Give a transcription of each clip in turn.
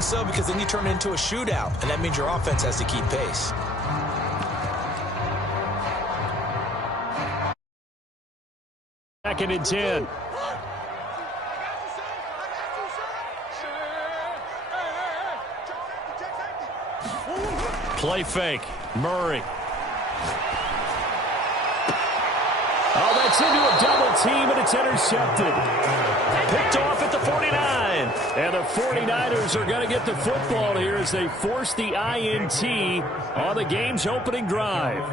So because then you turn it into a shootout, and that means your offense has to keep pace. Second and 10. Play fake. Murray. Oh, that's into a double team, and it's intercepted. Picked off at the 49. And the 49ers are going to get the football here as they force the INT on the game's opening drive.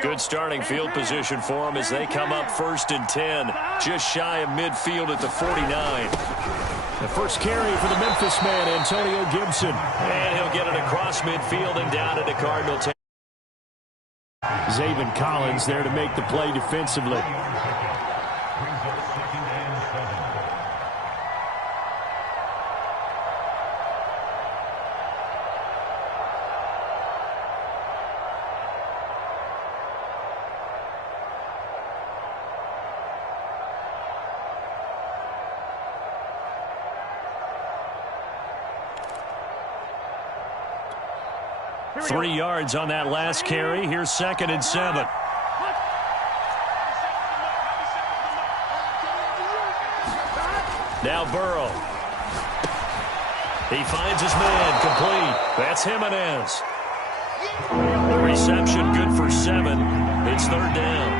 Good starting field position for them as they come up 1st and 10. Just shy of midfield at the 49. The first carry for the Memphis man, Antonio Gibson. And he'll get it across midfield and down into Cardinal territory. Zaven Collins there to make the play defensively. Three yards on that last carry. Here's 2nd and 7. Now Burrow. He finds his man complete. That's Jimenez. The reception good for 7. It's 3rd down.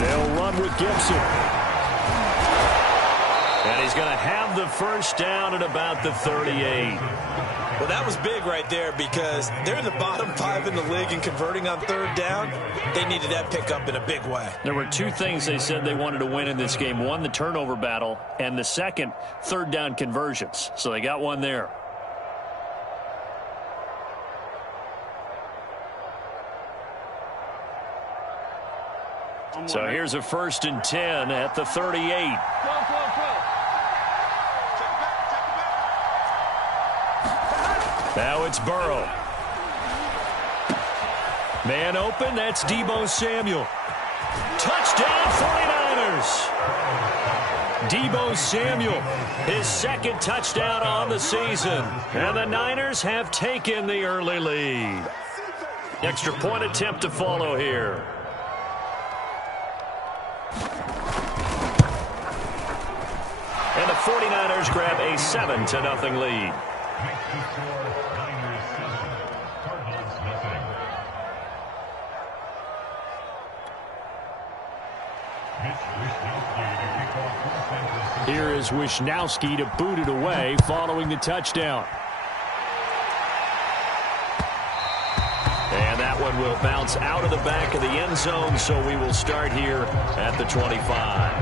They'll run with Gibson. And he's going to have the first down at about the 38. Well, that was big right there because they're in the bottom 5 in the league and converting on 3rd down. They needed that pickup in a big way. There were 2 things they said they wanted to win in this game. One, the turnover battle, and the second, 3rd down conversions. So they got one there. So here's a 1st and 10 at the 38. Now it's Burrow. Man open, that's Deebo Samuel. Touchdown 49ers. Deebo Samuel, his 2nd touchdown on the season. And the Niners have taken the early lead. Extra point attempt to follow here. And the 49ers grab a 7-0 lead. Here is Wisnowski to boot it away following the touchdown. And that one will bounce out of the back of the end zone, so we will start here at the 25.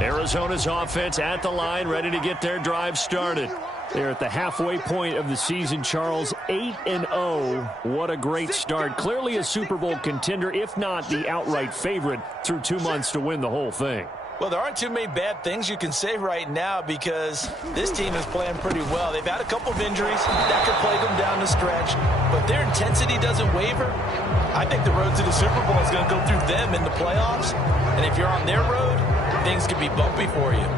Arizona's offense at the line, ready to get their drive started. They're at the halfway point of the season, Charles, 8-0. What a great start. Clearly a Super Bowl contender, if not the outright favorite, through 2 months to win the whole thing. Well, there aren't too many bad things you can say right now because this team is playing pretty well. They've had a couple of injuries that could plague them down the stretch, but their intensity doesn't waver. I think the road to the Super Bowl is going to go through them in the playoffs, and if you're on their road, things could be bumpy for you.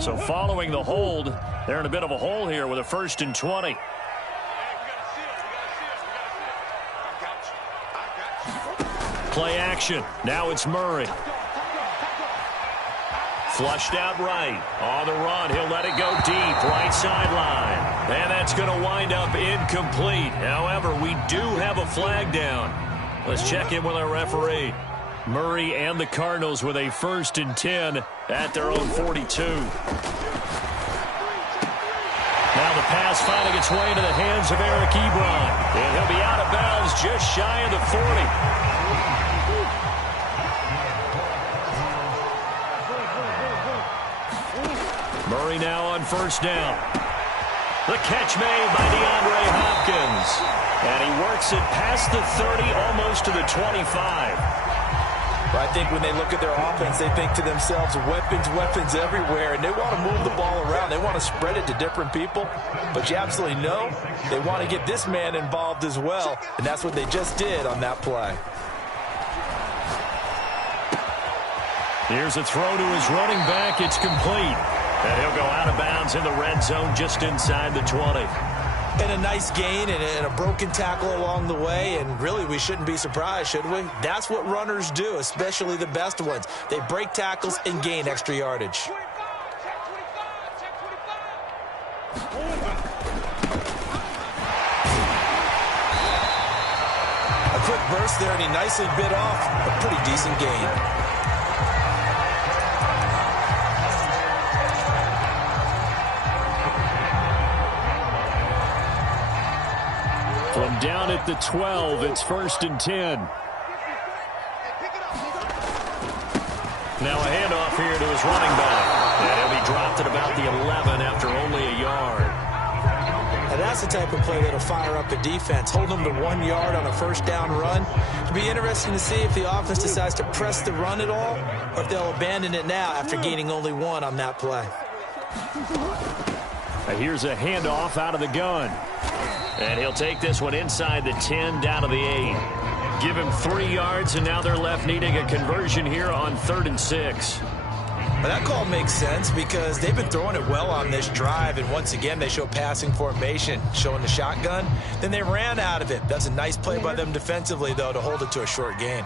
So following the hold, they're in a bit of a hole here with a 1st and 20. Play action. Now it's Murray. Flushed out right. On the run. He'll let it go deep. Right sideline. And that's going to wind up incomplete. However, we do have a flag down. Let's check in with our referee. Murray and the Cardinals with a 1st and 10 at their own 42. Now the pass finding its way into the hands of Eric Ebron. And he'll be out of bounds just shy of the 40. Murray now on 1st down. The catch made by DeAndre Hopkins. And he works it past the 30, almost to the 25. I think when they look at their offense, they think to themselves, weapons everywhere, and they want to move the ball around. They want to spread it to different people, but you absolutely know they want to get this man involved as well, and that's what they just did on that play. Here's a throw to his running back. It's complete, and he'll go out of bounds in the red zone just inside the 20. And a nice gain and a broken tackle along the way, and really we shouldn't be surprised, should we? That's what runners do, especially the best ones. They break tackles and gain extra yardage. A quick burst there, and he nicely bit off a pretty decent gain. From down at the 12, it's 1st and 10. Now a handoff here to his running back. And he'll be dropped at about the 11 after only a yard. And that's the type of play that'll fire up a defense. Hold them to 1 yard on a first down run. It'll be interesting to see if the offense decides to press the run at all, or if they'll abandon it now after gaining only 1 on that play. Here's a handoff out of the gun. And he'll take this one inside the 10, down to the 8. Give him 3 yards, and now they're left needing a conversion here on 3rd and 6. But that call makes sense because they've been throwing it well on this drive, and once again they show passing formation, showing the shotgun. Then they ran out of it. That's a nice play by them defensively, though, to hold it to a short gain.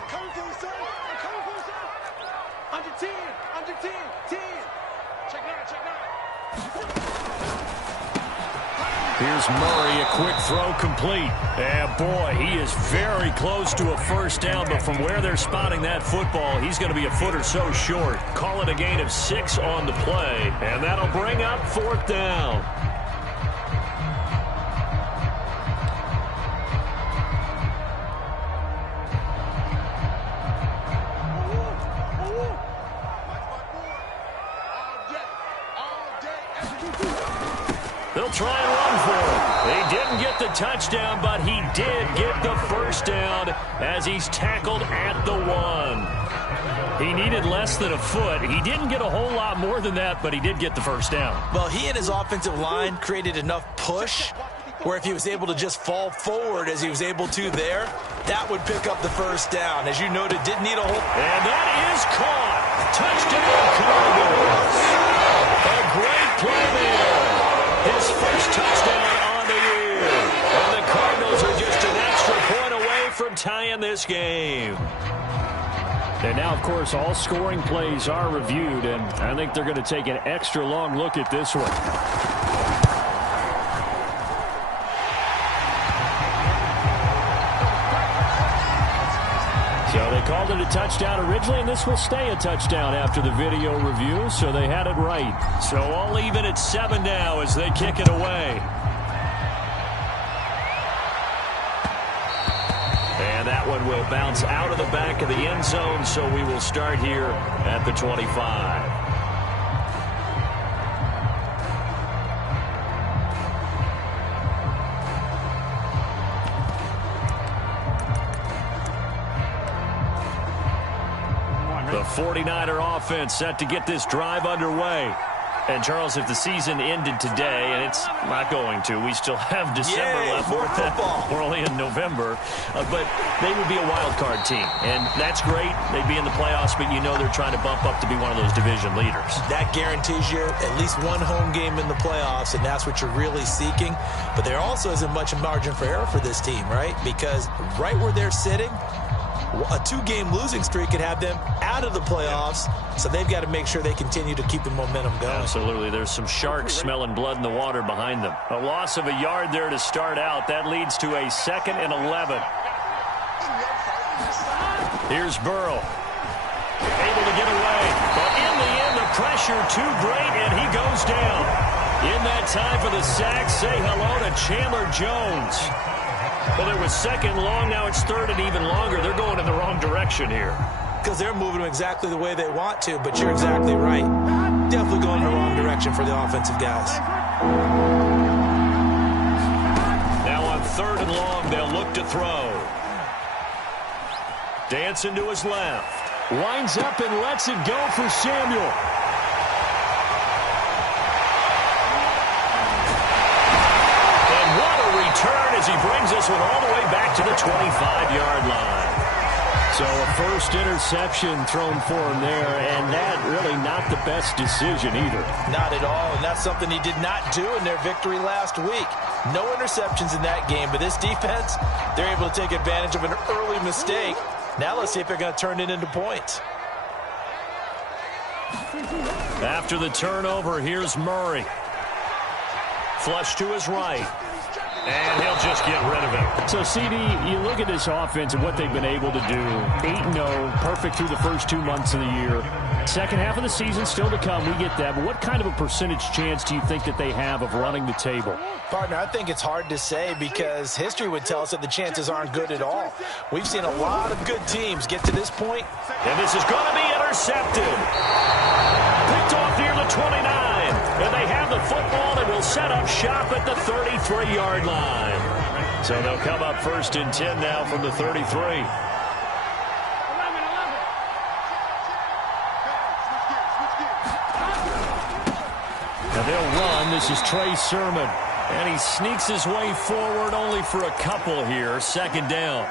Here's Murray, a quick throw complete. And boy, he is very close to a first down, but from where they're spotting that football, he's going to be a foot or so short. Call it a gain of 6 on the play, and that'll bring up 4th down. They'll try and run for it. They didn't get the touchdown, but he did get the first down as he's tackled at the 1. He needed less than a foot. He didn't get a whole lot more than that, but he did get the first down. Well, he and his offensive line created enough push where if he was able to just fall forward as he was able to there, that would pick up the first down. As you noted, didn't need a whole... And that is caught. Touchdown, Cardinals. A great play there. His first touchdown on the year. And the Cardinals are just an extra point away from tying this game. And now, of course, all scoring plays are reviewed, and I think they're going to take an extra long look at this one. So they called it a touchdown originally, and this will stay a touchdown after the video review, so they had it right. So all even at 7 now as they kick it away. And that one will bounce out of the back of the end zone, so we will start here at the 25. The 49er offense set to get this drive underway. And, Charles, if the season ended today, and it's not going to, we still have December left. More football. We're only in November. But they would be a wild card team. And that's great. They'd be in the playoffs, but you know they're trying to bump up to be one of those division leaders. That guarantees you at least one home game in the playoffs, and that's what you're really seeking. But there also isn't much margin for error for this team, right? Because right where they're sitting, a 2-game losing streak could have them out of the playoffs, so they've got to make sure they continue to keep the momentum going. Absolutely. There's some sharks smelling blood in the water behind them. A loss of a yard there to start out. That leads to a 2nd and 11. Here's Burrow. Able to get away, but in the end, the pressure too great, and he goes down. In that time for the sack, say hello to Chandler Jones. Well, it was 2nd long, now it's 3rd and even longer. They're going in the wrong direction here. Because they're moving them exactly the way they want to, but you're exactly right. Definitely going in the wrong direction for the offensive guys. Now on 3rd and long him. They'll look to throw. Dancing to his left. Winds up and lets it go for Samuel. And what a return as he brings this one all the way back to the 25-yard line. So a first interception thrown for him there, and that really not the best decision either. Not at all, and that's something he did not do in their victory last week. No interceptions in that game, but this defense, they're able to take advantage of an early mistake. Now let's see if they're going to turn it into points. After the turnover, here's Murray. Flush to his right. And he'll just get rid of it. So, CD, you look at this offense and what they've been able to do. 8-0, perfect through the first 2 months of the year. Second half of the season still to come. We get that. But what kind of a percentage chance do you think that they have of running the table? Partner, I think it's hard to say because history would tell us that the chances aren't good at all. We've seen a lot of good teams get to this point. And this is going to be intercepted. Picked off near the 29. And they have the football and will set up shop at the 33-yard line. So they'll come up first and 10 now from the 33. And they'll run. This is Trey Sermon. And he sneaks his way forward only for a couple here. Second down.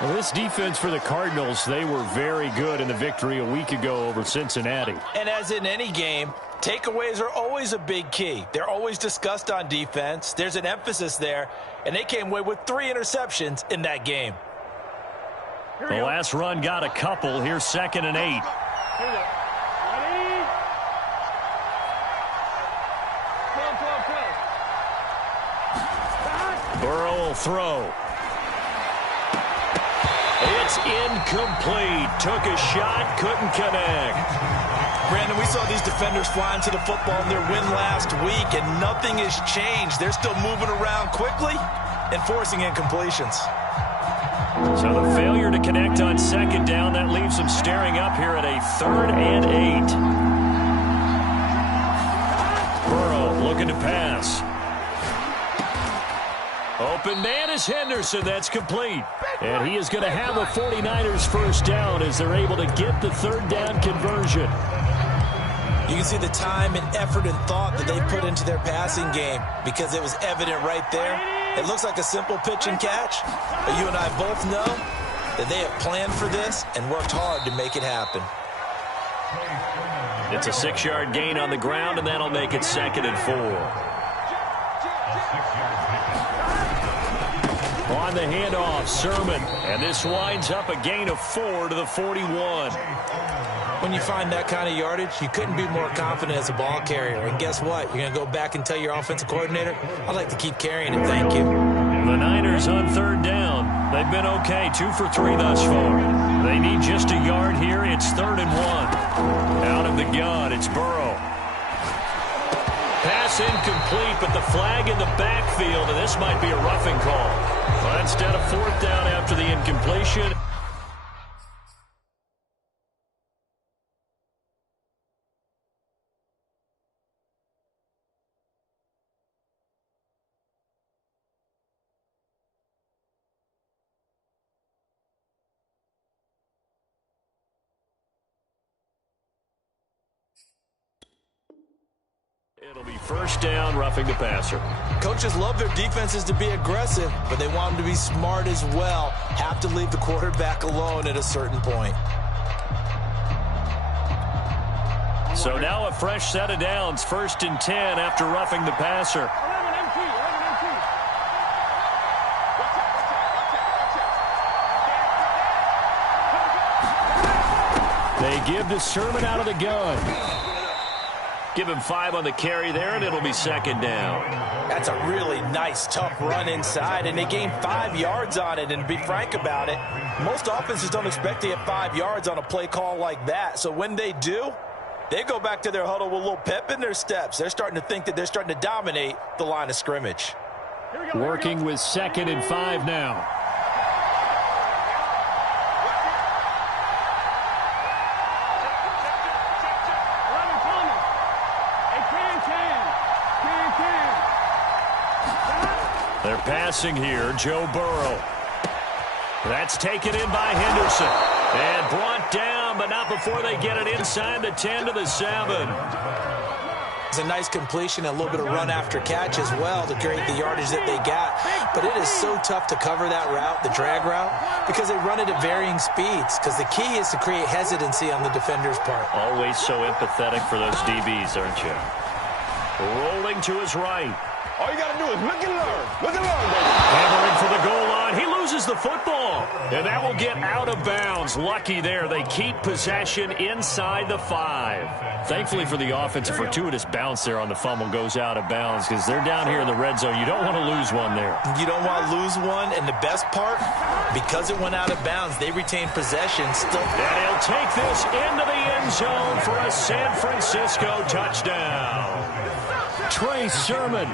Well, this defense for the Cardinals, they were very good in the victory a week ago over Cincinnati. And as in any game, takeaways are always a big key. They're always discussed on defense. There's an emphasis there, and they came away with 3 interceptions in that game. The last run got a couple. Here's 2nd and 8. Burrow will throw. It's incomplete. Took a shot, couldn't connect. Brandon, we saw these defenders flying to the football in their win last week, and nothing has changed. They're still moving around quickly and forcing incompletions. So the failure to connect on 2nd down, that leaves them staring up here at a 3rd and 8. Burrow looking to pass. Open man is Henderson. That's complete. And he is going to have a 49ers first down as they're able to get the 3rd down conversion. You can see the time and effort and thought that they put into their passing game because it was evident right there. It looks like a simple pitch and catch, but you and I both know that they have planned for this and worked hard to make it happen. It's a 6-yard gain on the ground, and that'll make it 2nd and 4. On the handoff, Sermon. And this winds up a gain of 4 to the 41. When you find that kind of yardage, you couldn't be more confident as a ball carrier. And guess what? You're going to go back and tell your offensive coordinator, I'd like to keep carrying it, thank you. The Niners on 3rd down. They've been okay, 2 for 3 thus far. They need just a yard here. It's 3rd and 1. Out of the gun, it's Burrow. Pass incomplete, but the flag in the backfield, and this might be a roughing call. But instead of 4th down after the incompletion. It'll be 1st down, roughing the passer. Coaches love their defenses to be aggressive, but they want them to be smart as well. Have to leave the quarterback alone at a certain point. So now a fresh set of downs, 1st and 10 after roughing the passer. They give the Sermon out of the gun. Give him 5 on the carry there, and it'll be 2nd down. That's a really nice, tough run inside, and they gained 5 yards on it. And to be frank about it, most offenses don't expect to get 5 yards on a play call like that. So when they do, they go back to their huddle with a little pep in their steps. They're starting to think that they're starting to dominate the line of scrimmage. Working with 2nd and 5 now. passing here. Joe Burrow. That's taken in by Henderson. And brought down, but not before they get it inside the 10 to the 7. It's a nice completion, a little bit of run after catch as well to create the yardage that they got. But it is so tough to cover that route, the drag route, because they run it at varying speeds. Because the key is to create hesitancy on the defender's part. Always so empathetic for those DBs, aren't you? Rolling to his right. All you got to do is look and learn. Look and learn, baby. Hammering for the goal line. He loses the football. And that will get out of bounds. Lucky there. They keep possession inside the 5. Thankfully for the offense, a fortuitous bounce there on the fumble goes out of bounds because they're down here in the red zone. You don't want to lose one there. You don't want to lose one. And the best part, because it went out of bounds, they retain possession still. And he'll take this into the end zone for a San Francisco touchdown. Trey Sermon,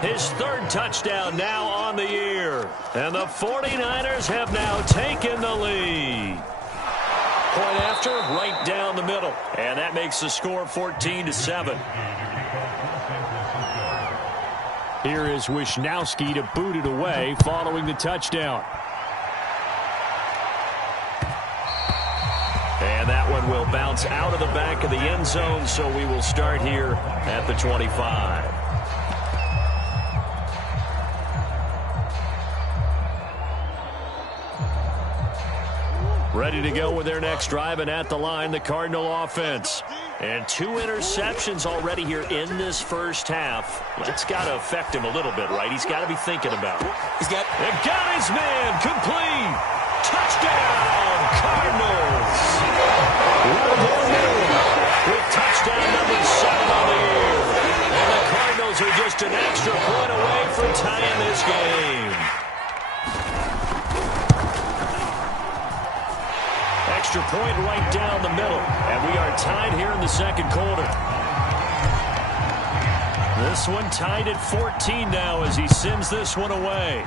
his 3rd touchdown now on the year. And the 49ers have now taken the lead. Point after, right down the middle. And that makes the score 14-7. Here is Wisnowski to boot it away following the touchdown. And that one will bounce out of the back of the end zone, so we will start here at the 25. Ready to go with their next drive, and at the line, the Cardinal offense. And 2 interceptions already here in this first half. That's got to affect him a little bit, right? He's got to be thinking about it. They got his man, complete. Touchdown, Cardinals. With touchdown number 7 on the year. And the Cardinals are just an extra point away from tying this game. Extra point right down the middle. And we are tied here in the second quarter. This one tied at 14 now as he sends this one away.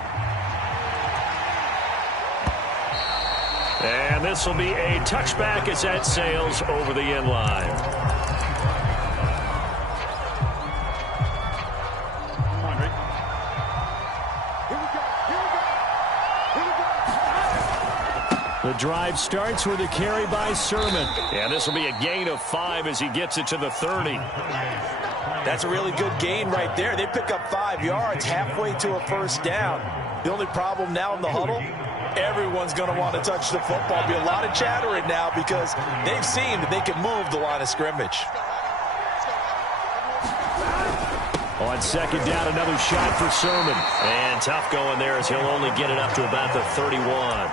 And this will be a touchback as that sails over the end line. The drive starts with a carry by Sermon. And this will be a gain of 5 as he gets it to the 30. That's a really good gain right there. They pick up 5 yards halfway to a first down. The only problem now in the huddle, everyone's going to want to touch the football. Be a lot of chattering now because they've seen that they can move the line of scrimmage. On second down, another shot for Sermon. And tough going there as he'll only get it up to about the 31.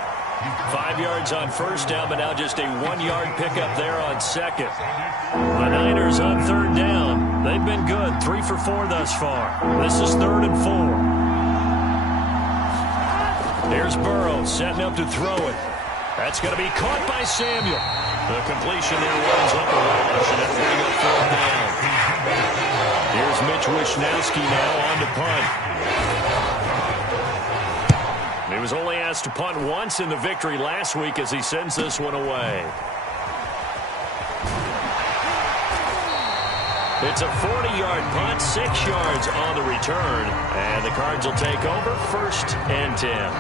5 yards on first down, but now just a 1-yard pickup there on second. The Niners on third down. They've been good, 3 for 4 thus far. This is 3rd and 4. Here's Burrow setting up to throw it. That's going to be caught by Samuel. The completion there runs up the rush, and that'll bring up 4th down. Here's Mitch Wisnowski now on to punt. He was only asked to punt once in the victory last week as he sends this one away. It's a 40-yard punt, 6 yards on the return, and the Cards will take over 1st and 10.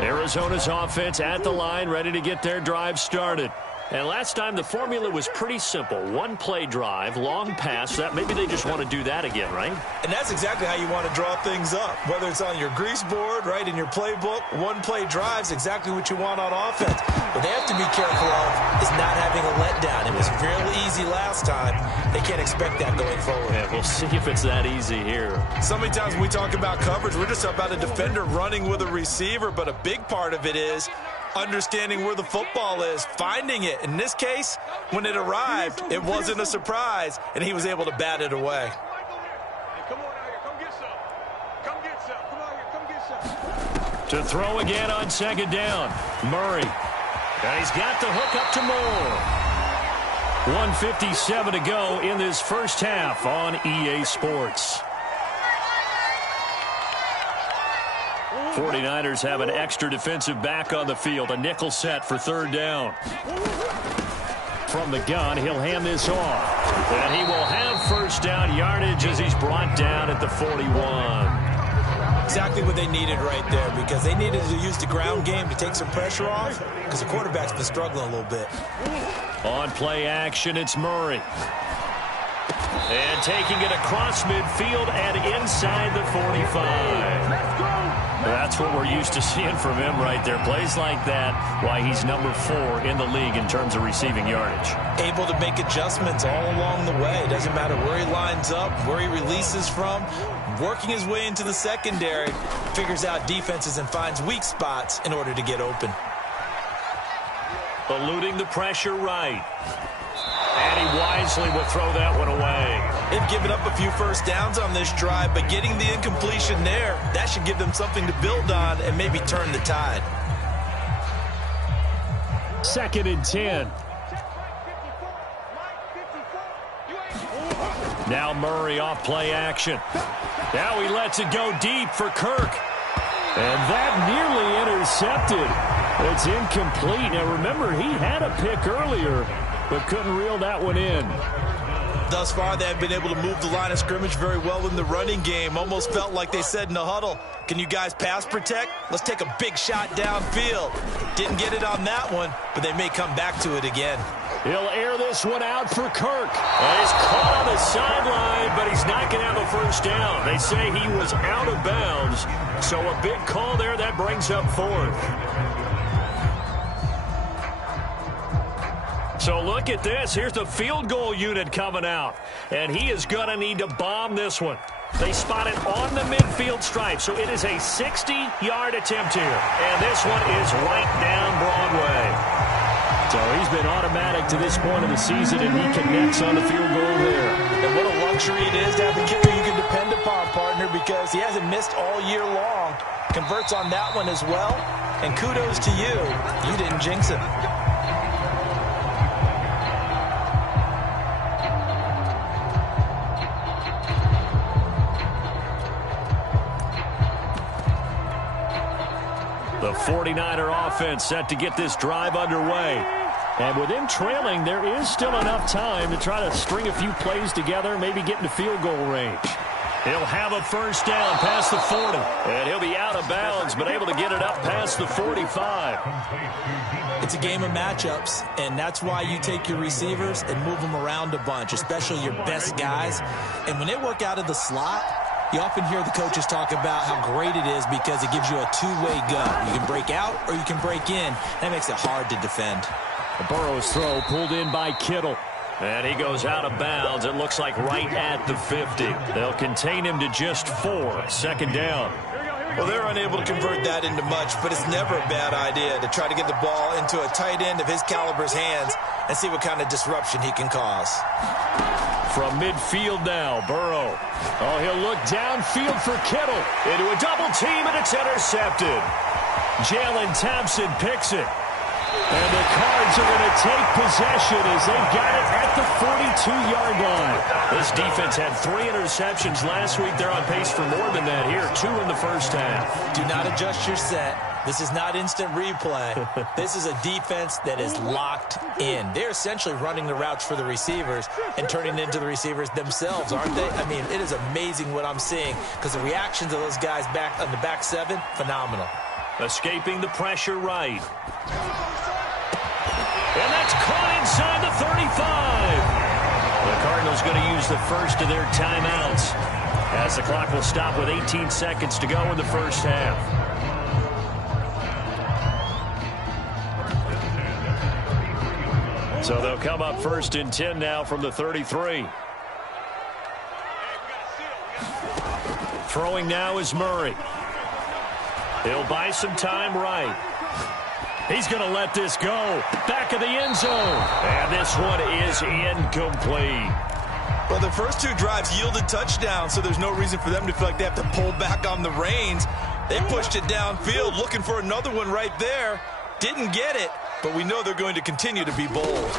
Arizona's offense at the line, ready to get their drive started. And last time the formula was pretty simple. 1-play drive, long pass. That maybe they just want to do that again, right? And that's exactly how you want to draw things up. Whether it's on your grease board, right, in your playbook, 1-play drive's exactly what you want on offense. What they have to be careful of is not having a letdown. It was real easy last time. They can't expect that going forward. Yeah, we'll see if it's that easy here. So many times when we talk about coverage, we're just about a defender running with a receiver, but a big part of it is understanding where the football is, finding it. In this case, when it arrived, it wasn't a surprise, and he was able to bat it away. Come on out here. Come get some. Come get some. Come out here. Come get some. To throw again on second down, Murray. And he's got the hook up to Moore. 1:57 to go in this first half on EA Sports. 49ers have an extra defensive back on the field. A nickel set for third down. From the gun, he'll hand this off. And he will have first down yardage as he's brought down at the 41. Exactly what they needed right there, because they needed to use the ground game to take some pressure off, because the quarterback's been struggling a little bit. On play action, it's Murray. And taking it across midfield and inside the 45. That's what we're used to seeing from him right there. Plays like that, why he's number 4 in the league in terms of receiving yardage. Able to make adjustments all along the way. Doesn't matter where he lines up, where he releases from. Working his way into the secondary, figures out defenses and finds weak spots in order to get open. Eluding the pressure right. And he wisely will throw that one away. They've given up a few first downs on this drive, but getting the incompletion there, that should give them something to build on and maybe turn the tide. 2nd and 10. Now Murray off play action. Now he lets it go deep for Kirk. And that nearly intercepted. It's incomplete. Now remember, he had a pick earlier, but couldn't reel that one in. Thus far, they have been able to move the line of scrimmage very well in the running game. Almost felt like they said in the huddle, can you guys pass protect? Let's take a big shot downfield. Didn't get it on that one, but they may come back to it again. He'll air this one out for Kirk. And he's caught on the sideline, but he's not going to have a first down. They say he was out of bounds, so a big call there. That brings up 4th. So look at this. Here's the field goal unit coming out. And he is going to need to bomb this one. They spot it on the midfield stripe. So it is a 60-yard attempt here. And this one is right down Broadway. So he's been automatic to this point of the season, and he connects on the field goal there. And what a luxury it is to have a kicker you can depend upon, partner, because he hasn't missed all year long. Converts on that one as well. And kudos to you. You didn't jinx it. The 49er offense set to get this drive underway. And with him trailing, there is still enough time to try to string a few plays together, maybe get into field goal range. He'll have a first down past the 40. And he'll be out of bounds, but able to get it up past the 45. It's a game of matchups, and that's why you take your receivers and move them around a bunch, especially your best guys. And when they work out of the slot, you often hear the coaches talk about how great it is because it gives you a two-way go. You can break out or you can break in. That makes it hard to defend. Burrow's throw pulled in by Kittle. And he goes out of bounds. It looks like right at the 50. They'll contain him to just 4. 2nd down. Well, they're unable to convert that into much, but it's never a bad idea to try to get the ball into a tight end of his caliber's hands and see what kind of disruption he can cause. From midfield now, Burrow. Oh, he'll look downfield for Kittle. Into a double team, and it's intercepted. Jalen Thompson picks it. And the Cards are going to take possession as they've got it at the 42-yard line. This defense had 3 interceptions last week. They're on pace for more than that here. 2 in the first half. Do not adjust your set. This is not instant replay. This is a defense that is locked in. They're essentially running the routes for the receivers and turning it into the receivers themselves, aren't they? I mean, it is amazing what I'm seeing because the reactions of those guys back on the back 7, phenomenal. Escaping the pressure right. And that's caught inside the 35. The Cardinals going to use the first of their timeouts as the clock will stop with 18 seconds to go in the first half. So they'll come up 1st and 10 now from the 33. Throwing now is Murray. He'll buy some time right. He's going to let this go. Back of the end zone. And this one is incomplete. Well, the first 2 drives yielded touchdowns, so there's no reason for them to feel like they have to pull back on the reins. They pushed it downfield, looking for another one right there. Didn't get it, but we know they're going to continue to be bold.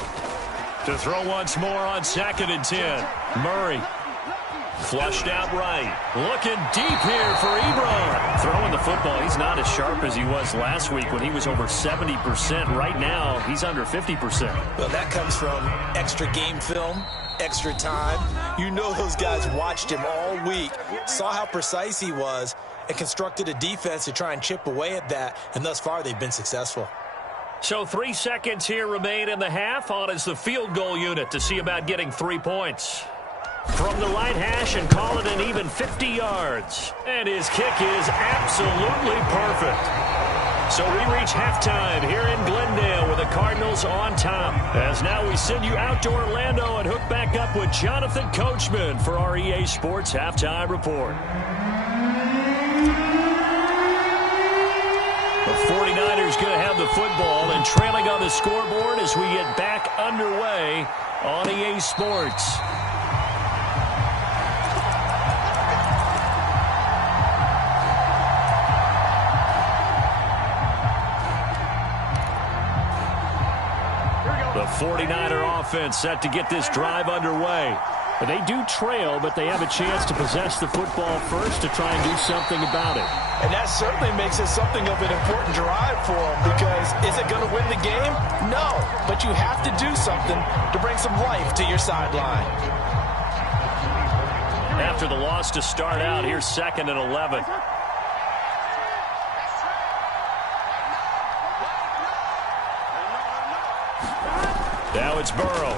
To throw once more on 2nd and 10. Murray. Flushed out right. Looking deep here for Ebron. Throwing the football, he's not as sharp as he was last week when he was over 70%. Right now, he's under 50%. Well, that comes from extra game film, extra time. You know those guys watched him all week, saw how precise he was, and constructed a defense to try and chip away at that, and thus far they've been successful. So 3 seconds here remain in the half. On is the field goal unit to see about getting 3 points. From the right hash and call it an even 50 yards. And his kick is absolutely perfect. So we reach halftime here in Glendale with the Cardinals on top. As now we send you out to Orlando and hook back up with Jonathan Coachman for our EA Sports Halftime Report. The 49ers going to have the football and trailing on the scoreboard as we get back underway on EA Sports. The 49er offense set to get this drive underway. They do trail, but they have a chance to possess the football first to try and do something about it. And that certainly makes it something of an important drive for them, because is it going to win the game? No, but you have to do something to bring some life to your sideline. After the loss to start out, here's 2nd and 11. Now it's Burrow.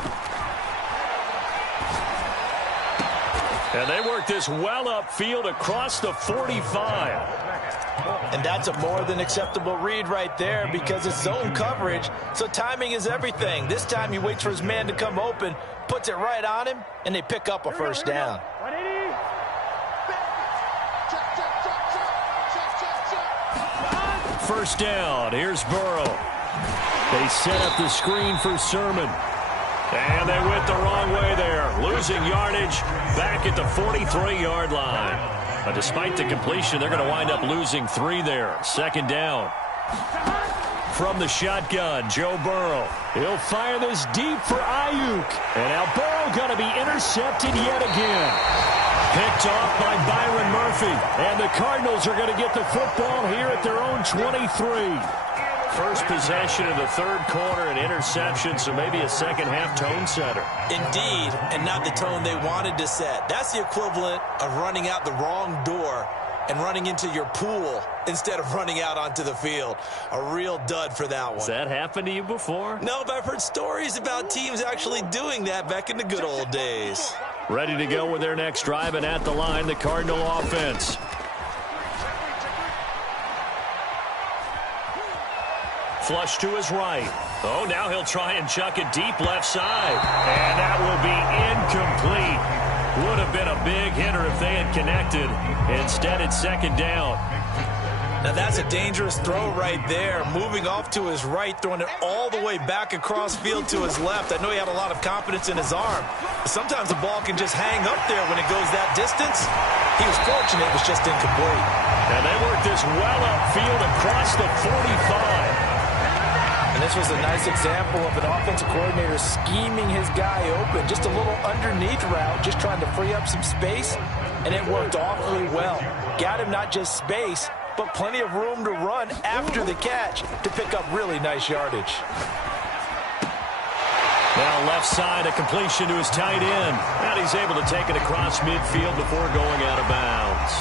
And they work this well upfield across the 45. And that's a more than acceptable read right there, because it's zone coverage, so timing is everything. This time he waits for his man to come open, puts it right on him, and they pick up a first down. First down. Here's Burrow. They set up the screen for Sermon. And they went the wrong way there. Losing yardage back at the 43-yard line. But despite the completion, they're going to wind up losing 3 there. 2nd down. From the shotgun, Joe Burrow. He'll fire this deep for Ayuk. And now Burrow going to be intercepted yet again. Picked off by Byron Murphy. And the Cardinals are going to get the football here at their own 23. First possession of the 3rd quarter, an interception, so maybe a second-half tone setter. Indeed, and not the tone they wanted to set. That's the equivalent of running out the wrong door and running into your pool instead of running out onto the field. A real dud for that one. Has that happened to you before? No, but I've heard stories about teams actually doing that back in the good old days. Ready to go with their next drive, and at the line, the Cardinal offense. Flush to his right. Oh, now he'll try and chuck it deep left side. And that will be incomplete. Would have been a big hitter if they had connected. Instead, it's 2nd down. Now that's a dangerous throw right there. Moving off to his right, throwing it all the way back across field to his left. I know he had a lot of confidence in his arm. But sometimes the ball can just hang up there when it goes that distance. He was fortunate it was just incomplete. And they work this well upfield across the 45. And this was a nice example of an offensive coordinator scheming his guy open. Just a little underneath route, just trying to free up some space, and it worked awfully well. Got him not just space, but plenty of room to run after the catch to pick up really nice yardage. Now left side, a completion to his tight end. And he's able to take it across midfield before going out of bounds.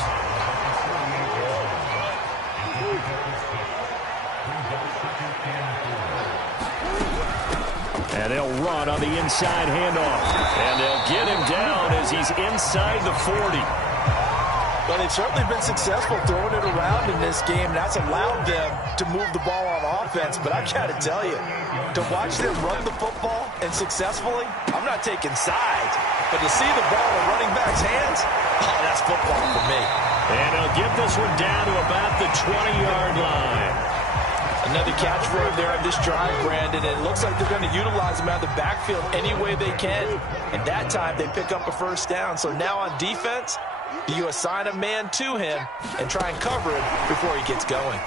And they'll run on the inside handoff. And they'll get him down as he's inside the 40. Well, they've certainly been successful throwing it around in this game. That's allowed them to move the ball on offense. But I've got to tell you, to watch them run the football and successfully, I'm not taking sides. But to see the ball in running back's hands, oh, that's football for me. And they'll get this one down to about the 20-yard line. Another catch for him there on this drive, Brandon. And it looks like they're going to utilize him out of the backfield any way they can. And that time they pick up a first down. So now on defense, you assign a man to him and try and cover him before he gets going.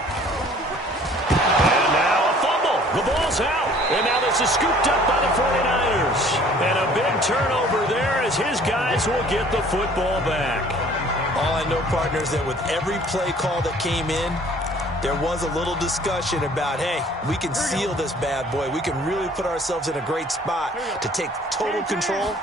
And now a fumble. The ball's out. And now this is scooped up by the 49ers. And a big turnover there as as his guys will get the football back. All I know, partner, is that with every play call that came in, there was a little discussion about, hey, we can seal this bad boy. We can really put ourselves in a great spot to take total control,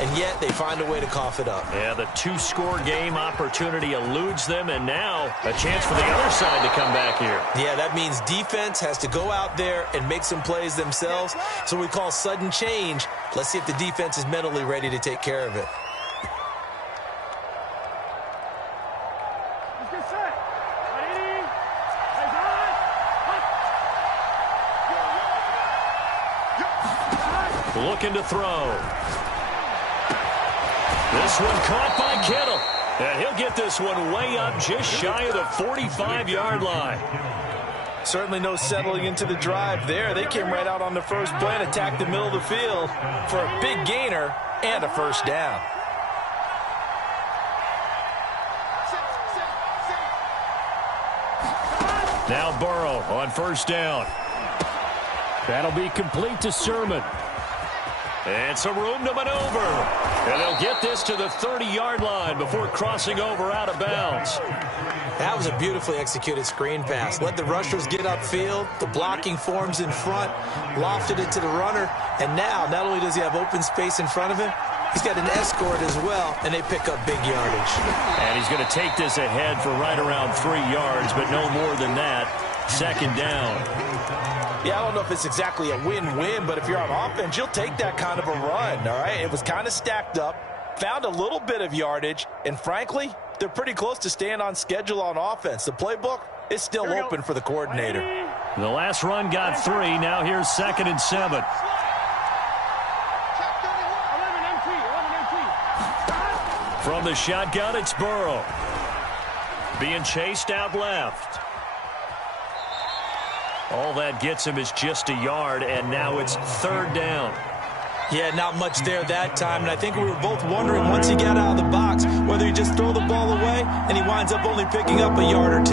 and yet they find a way to cough it up. Yeah, the two-score game opportunity eludes them, and now a chance for the other side to come back here. Yeah, that means defense has to go out there and make some plays themselves. So we call sudden change. Let's see if the defense is mentally ready to take care of it. Looking to throw. This one caught by Kittle. And he'll get this one way up just shy of the 45-yard line. Certainly no settling into the drive there. They came right out on the first play and attacked the middle of the field for a big gainer and a first down. Now Burrow on first down. That'll be complete to Sermon. And some room to maneuver. And they'll get this to the 30-yard line before crossing over out of bounds. That was a beautifully executed screen pass. Let the rushers get upfield. The blocking forms in front. Lofted it to the runner. And now, not only does he have open space in front of him, he's got an escort as well, and they pick up big yardage. And he's going to take this ahead for right around 3 yards, but no more than that. Second down. Yeah, I don't know if it's exactly a win-win, but if you're on offense, you'll take that kind of a run, all right? It was kind of stacked up, found a little bit of yardage, and frankly, they're pretty close to staying on schedule on offense. The playbook is still open for the coordinator. The last run got 3. Now here's 2nd and 7. From the shotgun, it's Burrow. Being chased out left. All that gets him is just a yard, and now it's 3rd down. Yeah, not much there that time, and I think we were both wondering once he got out of the box whether he just throw the ball away, and he winds up only picking up a yard or 2.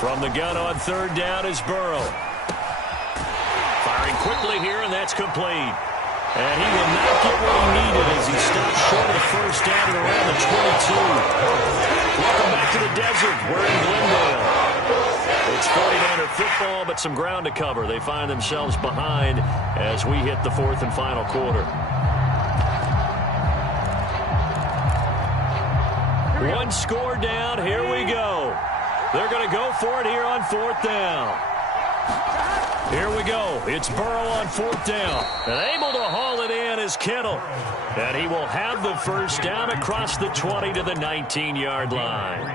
From the gun on 3rd down is Burrow. Firing quickly here, and that's complete. And he will not get what he needed as he stopped short of the first down at around the 22. Welcome back to the desert. We're in Glendale. It's 49er football, but some ground to cover. They find themselves behind as we hit the 4th and final quarter. One score down. Here we go. They're going to go for it here on 4th down. Here we go. It's Burrow on 4th down. And able to haul it in is Kittle. And he will have the first down across the 20 to the 19-yard line.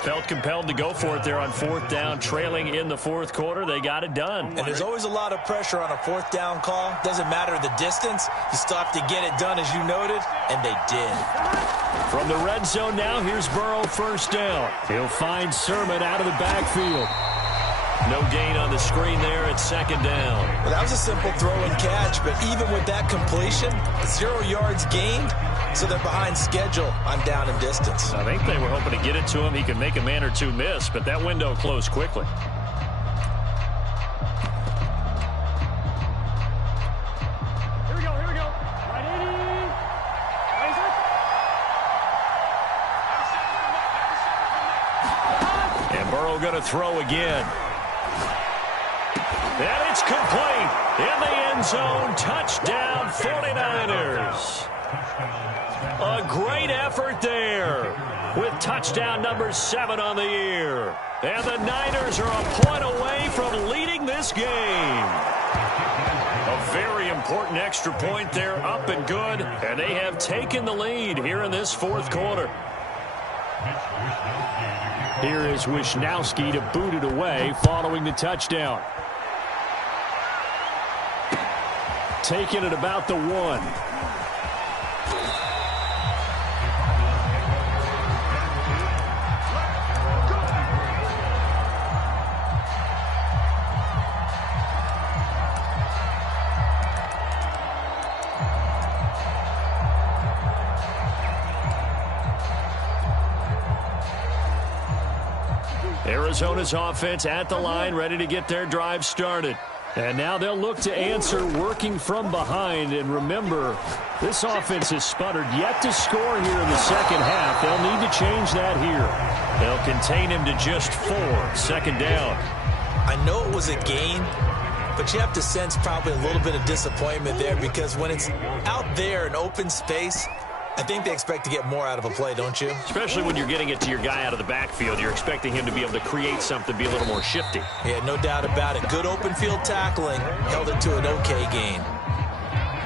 Felt compelled to go for it there on 4th down, trailing in the 4th quarter. They got it done. And there's always a lot of pressure on a 4th down call. Doesn't matter the distance. You still have to get it done, as you noted, and they did. From the red zone now, here's Burrow first down. He'll find Sermon out of the backfield. No gain on the screen there at 2nd down. Well, that was a simple throw and catch, but even with that completion, 0 yards gained, so they're behind schedule on down and distance. I think they were hoping to get it to him. He could make a man or two miss, but that window closed quickly. Here we go, here we go. And Burrow going to throw again. And it's complete. In the end zone, touchdown 49ers. A great effort there with touchdown number 7 on the year. And the Niners are a point away from leading this game. A very important extra point there, up and good. And they have taken the lead here in this 4th quarter. Here is Wisnowski to boot it away following the touchdown. Taking it about the 1. Arizona's offense at the line, ready to get their drive started. And now they'll look to answer working from behind. And remember, this offense has sputtered yet to score here in the second half. They'll need to change that here. They'll contain him to just 4. Second down. I know it was a gain, but you have to sense probably a little bit of disappointment there because when it's out there in open space, I think they expect to get more out of a play, don't you? Especially when you're getting it to your guy out of the backfield. You're expecting him to be able to create something, be a little more shifty. Yeah, no doubt about it. Good open field tackling held it to an okay gain.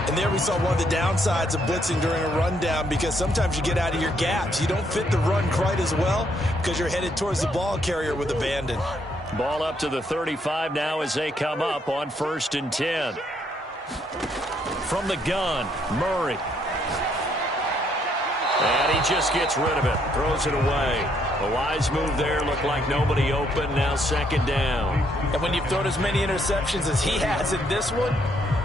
And there we saw one of the downsides of blitzing during a rundown because sometimes you get out of your gaps. You don't fit the run quite as well because you're headed towards the ball carrier with abandon. Ball up to the 35 now as they come up on 1st and 10. From the gun, Murray. And he just gets rid of it, throws it away. A wise move there, looked like nobody open, now second down. And when you've thrown as many interceptions as he has in this one,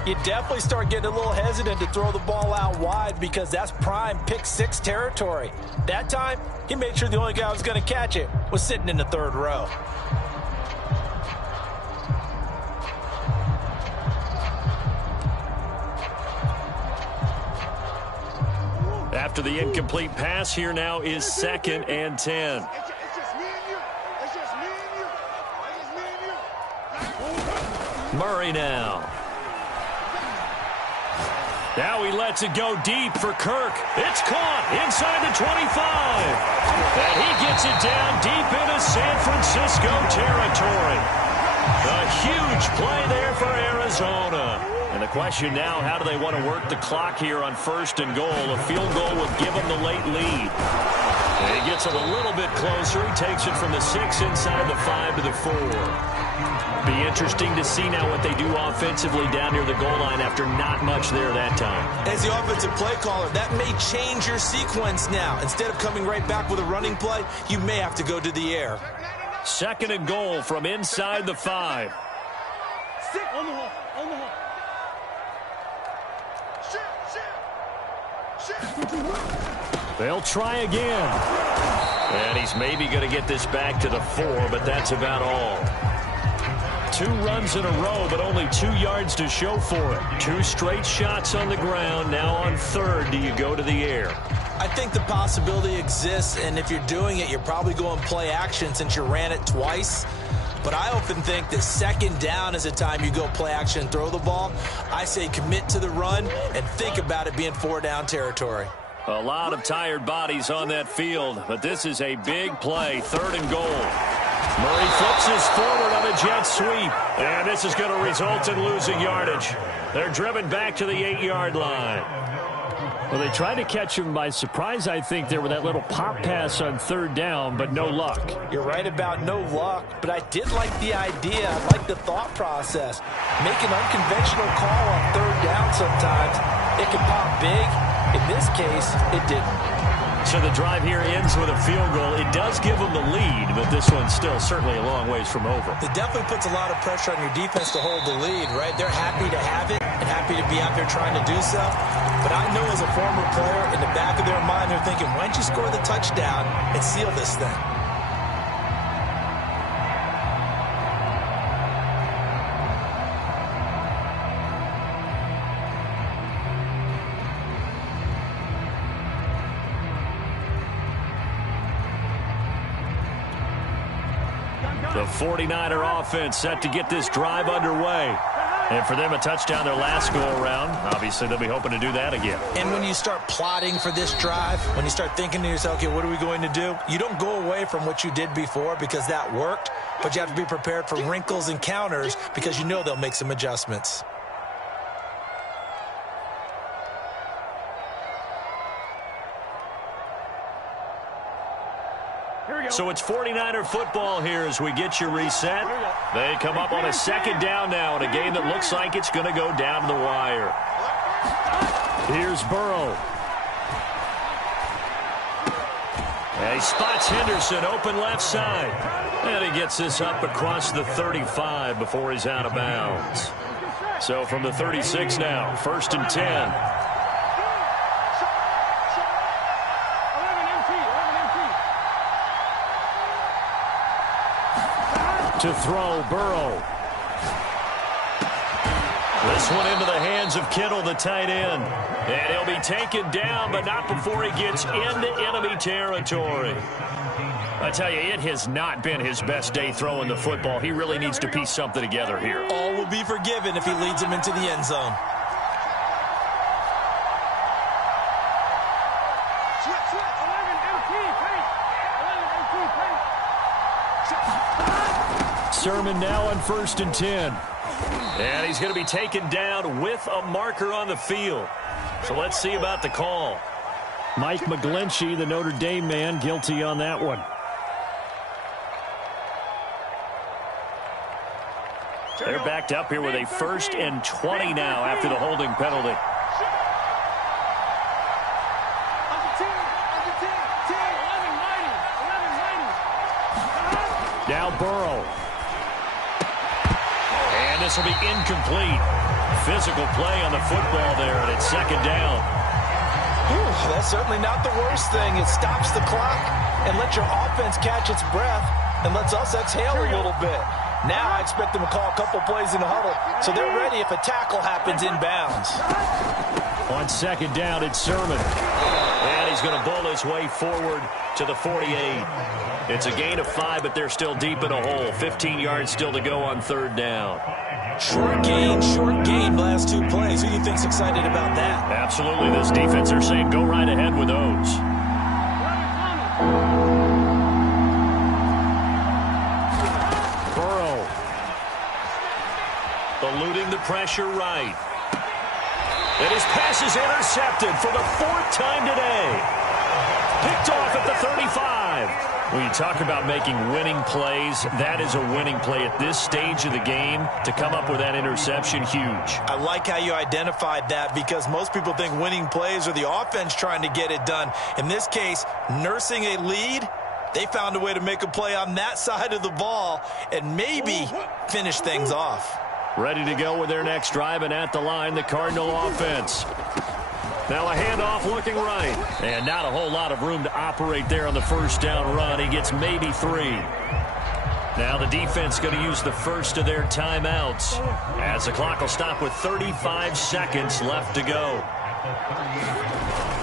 you definitely start getting a little hesitant to throw the ball out wide because that's prime pick 6 territory. That time, he made sure the only guy who was going to catch it was sitting in the 3rd row. After the incomplete pass, here now is 2nd and 10. It's just me and you. It's just me and you. It's just me and you. Murray now. Now he lets it go deep for Kirk. It's caught inside the 25. And he gets it down deep into San Francisco territory. A huge play there for Arizona. And the question now, how do they want to work the clock here on 1st and goal? A field goal would give them the late lead. And he gets it a little bit closer. He takes it from the 6 inside the 5 to the 4. Be interesting to see now what they do offensively down near the goal line after not much there that time. As the offensive play caller, that may change your sequence now. Instead of coming right back with a running play, you may have to go to the air. 2nd and goal from inside the 5. Sit on the hole. On the hole. They'll try again. And he's maybe going to get this back to the 4, but that's about all. 2 runs in a row, but only 2 yards to show for it. 2 straight shots on the ground. Now on 3rd, do you go to the air? I think the possibility exists, and if you're doing it, you're probably going play action since you ran it twice. But I often think that 2nd down is a time you go play action and throw the ball. I say commit to the run and think about it being 4 down territory. A lot of tired bodies on that field, but this is a big play. 3rd and goal. Murray flips his forward on a jet sweep, and this is going to result in losing yardage. They're driven back to the 8-yard line. Well, they tried to catch him by surprise, I think, there with that little pop pass on 3rd down, but no luck. You're right about no luck, but I did like the idea. I like the thought process. Make an unconventional call on 3rd down sometimes. It can pop big. In this case, it didn't. So the drive here ends with a field goal. It does give them the lead, but this one's still certainly a long ways from over. It definitely puts a lot of pressure on your defense to hold the lead, right? They're happy to have it and happy to be out there trying to do so. But I know as a former player, in the back of their mind, they're thinking, why don't you score the touchdown and seal this thing? The 49er offense set to get this drive underway. And for them, a touchdown their last go-around. Obviously, they'll be hoping to do that again. And when you start plotting for this drive, when you start thinking to yourself, okay, what are we going to do? You don't go away from what you did before because that worked, but you have to be prepared for wrinkles and counters because you know they'll make some adjustments. So it's 49er football here as we get you reset. They come up on a 2nd down now in a game that looks like it's going to go down to the wire. Here's Burrow. And he spots Henderson open left side. And he gets this up across the 35 before he's out of bounds. So from the 36 now, 1st and 10. To throw, Burrow. This one into the hands of Kittle, the tight end. And he'll be taken down, but not before he gets into enemy territory. I tell you, it has not been his best day throwing the football. He really needs to piece something together here. All will be forgiven if he leads him into the end zone. Sermon now on 1st and 10. And he's going to be taken down with a marker on the field. So let's see about the call. Mike McGlinchey, the Notre Dame man, guilty on that one. They're backed up here with a 1st and 20 now after the holding penalty. Now Burrow. And this will be incomplete. Physical play on the football there, and it's 2nd down. That's certainly not the worst thing. It stops the clock and lets your offense catch its breath and lets us exhale a little bit. Now I expect them to call a couple plays in the huddle, so they're ready if a tackle happens inbounds. On 2nd down, it's Sermon. And he's going to bull his way forward to the 48. It's a gain of 5, but they're still deep in a hole. 15 yards still to go on 3rd down. Short gain, last 2 plays. Who do you think's excited about that? Absolutely. This defense, they're saying go right ahead with those. Burrow. Eluding the pressure right. And his pass is intercepted for the 4th time today. Picked off at the 35. When you talk about making winning plays, that is a winning play at this stage of the game. To come up with that interception, huge. I like how you identified that because most people think winning plays are the offense trying to get it done. In this case, nursing a lead, they found a way to make a play on that side of the ball and maybe finish things off. Ready to go with their next drive, and at the line, the Cardinal offense. Now a handoff looking right. And not a whole lot of room to operate there on the 1st down run. He gets maybe 3. Now the defense going to use the first of their timeouts as the clock will stop with 35 seconds left to go.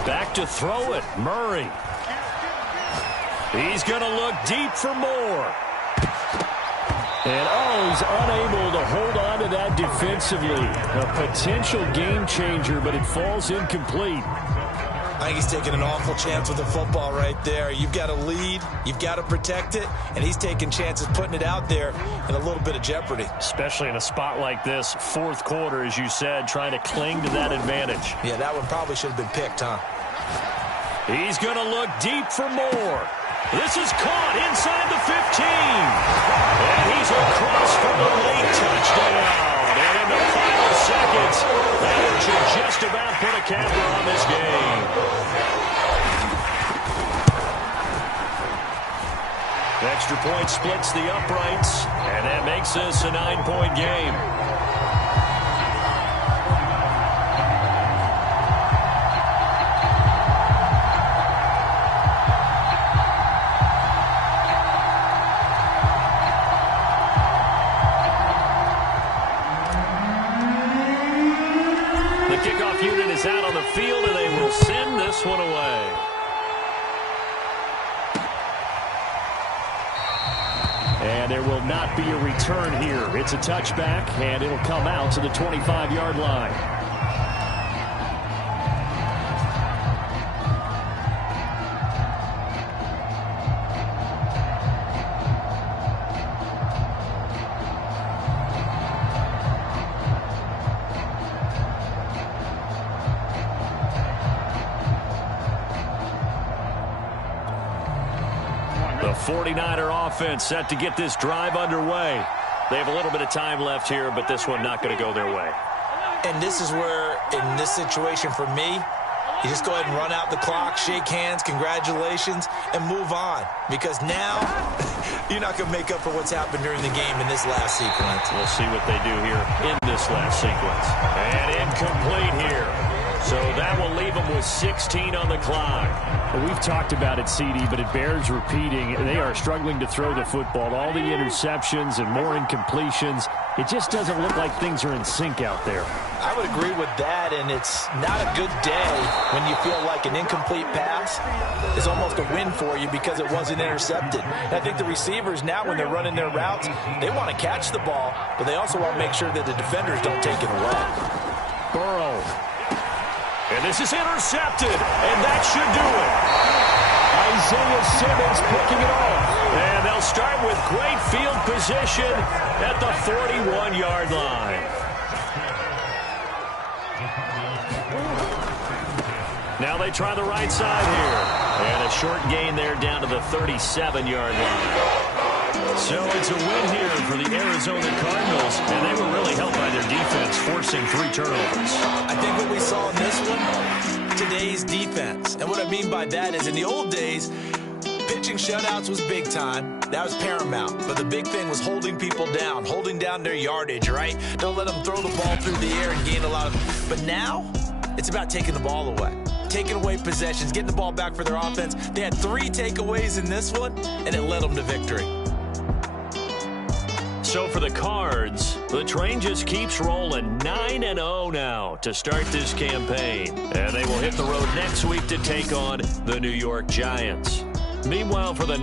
Back to throw it, Murray. He's going to look deep for more. And he's unable to hold on to that defensively. A potential game changer, but it falls incomplete. I think he's taking an awful chance with the football right there. You've got to lead, you've got to protect it, and he's taking chances putting it out there in a little bit of jeopardy. Especially in a spot like this, 4th quarter, as you said, trying to cling to that advantage. Yeah, that one probably should have been picked, huh? He's going to look deep for more. This is caught inside the 15. And he's across for the late touchdown. And in the final seconds, that should just about put a capper on this game. Extra point splits the uprights, and that makes this a 9-point game. Unit is out on the field, and they will send this one away. And there will not be a return here. It's a touchback, and it'll come out to the 25-yard line. The 49er offense set to get this drive underway. They have a little bit of time left here, but this one not going to go their way. And this is where, in this situation for me, you just go ahead and run out the clock, shake hands, congratulations, and move on. Because now, you're not going to make up for what's happened during the game in this last sequence. We'll see what they do here in this last sequence. And incomplete here. So that will leave them with 16 on the clock. Well, we've talked about it, CD, but it bears repeating. They are struggling to throw the football. All the interceptions and more incompletions. It just doesn't look like things are in sync out there. I would agree with that, and it's not a good day when you feel like an incomplete pass is almost a win for you because it wasn't intercepted. And I think the receivers now, when they're running their routes, they want to catch the ball, but they also want to make sure that the defenders don't take it away. Burrow. And this is intercepted, and that should do it. Isaiah Simmons picking it off. And they'll start with great field position at the 41-yard line. Now they try the right side here. And a short gain there down to the 37-yard line. So it's a win here for the Arizona Cardinals, and they were really helped by their defense, forcing 3 turnovers. I think what we saw in this one, today's defense. And what I mean by that is in the old days, pitching shutouts was big time. That was paramount. But the big thing was holding people down, holding down their yardage, right? Don't let them throw the ball through the air and gain a lot of. But now, it's about taking the ball away. Taking away possessions, getting the ball back for their offense. They had 3 takeaways in this one, and it led them to victory. So for the Cards, the train just keeps rolling 9-0 now to start this campaign. And they will hit the road next week to take on the New York Giants. Meanwhile, for the